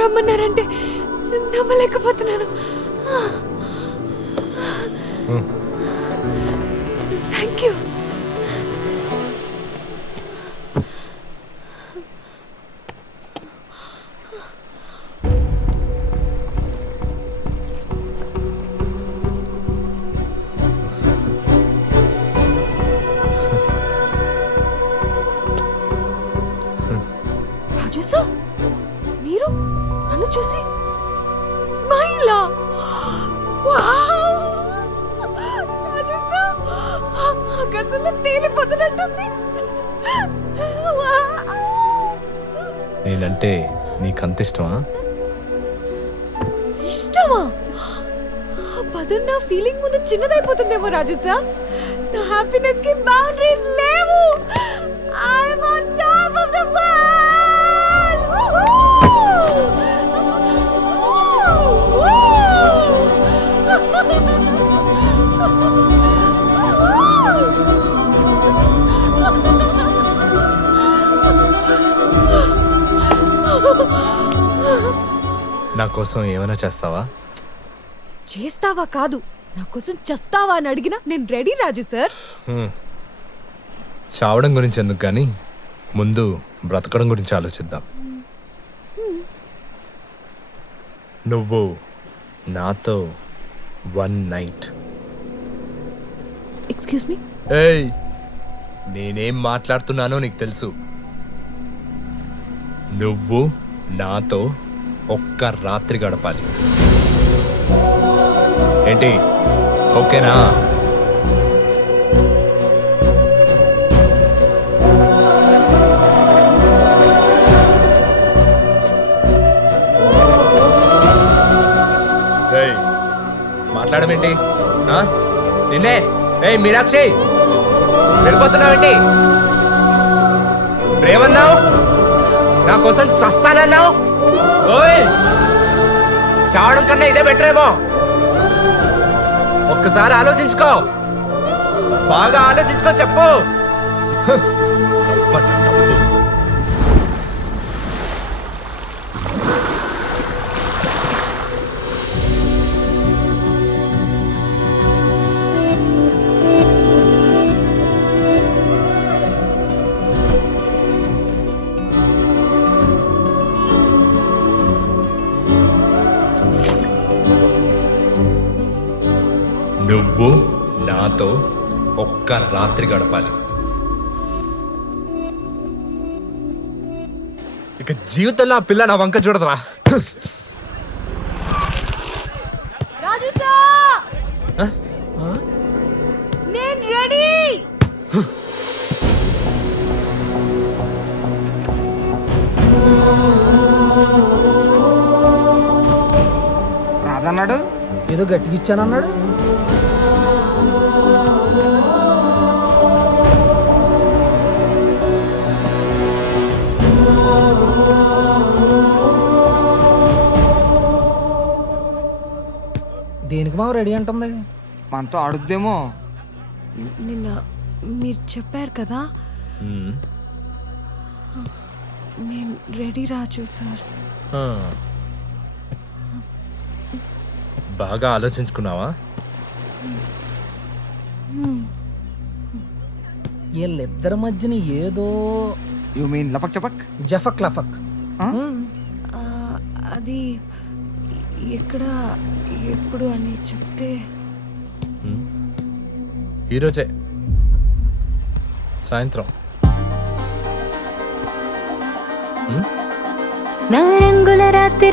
రమ్మన్నారంటే నమ్మలేకపోతున్నాను. Thank you Raju sir? మీరు? నన్ను చూసి స్మైలా? ఆకాశంలో తేలిపోతున్నట్టుంది. నేనంటే నీకంత ఇష్టమా? ఇష్టమా? పదం నా ఫీలింగ్ ముందు చిన్నదైపోతుందేమో రాజు సార్ నా హ్యాపీనెస్కి బౌండరీస్ లేవు. ఐఎమ్ నా కోసం ఏమైనా చేస్తావా? చేస్తావా కాదు. నా కోసం చస్తావా అని అడిగినా నేను రెడీ రాజు సార్. చావడం గురించి ఎందుకు కానీ ముందు బ్రతకడం గురించి ఆలోచిద్దాం. నువ్వు నాతో వన్ నైట్. Excuse me? ఏయ్! నేనేం మాట్లాడుతున్నానో నీకు తెలుసు. నువ్వు నాతో ఒక్క రాత్రి గడపాలి. ఏంటి? ఓకేనా? ఏయ్, మాట్లాడమేంటి? ఆ? నిన్నే? ఏయ్ మీనాక్షి! వెళ్ళిపోతున్నావేంటి? ప్రేమన్నావు? నా కోసం చస్తానన్నావు? చావడం కన్నా ఇదే బెటర్ ఏమో. ఒక్కసారి ఆలోచించుకో. బాగా ఆలోచించుకో చెప్పు. నువ్వు నాతో ఒక్క రాత్రి గడపాలి. ఇక జీవితంలో ఆ పిల్ల నా వంక చూడదురా. రాజు సార్! నేను రెడీ! రాదన్నాడు? ఏదో గట్టిగా ఇచ్చానన్నాడు? దేనికి మా రెడీ అంటుంది? మనతో ఆడుద్దేమో. నిన్న మీరు చెప్పారు కదా. నేను రెడీ రాజు సార్. ఆ. బాగా ఆలోచించుకున్నావా? వీళ్ళిద్దరి మధ్యన ఏదో యు మీన్ లపక్ చపక్? జఫక్ లఫక్. ఆ, అది ఎక్కడ ఎప్పుడు అని చెప్తే ఈరోజే సాయంత్రం. నా రంగుల రాత్రి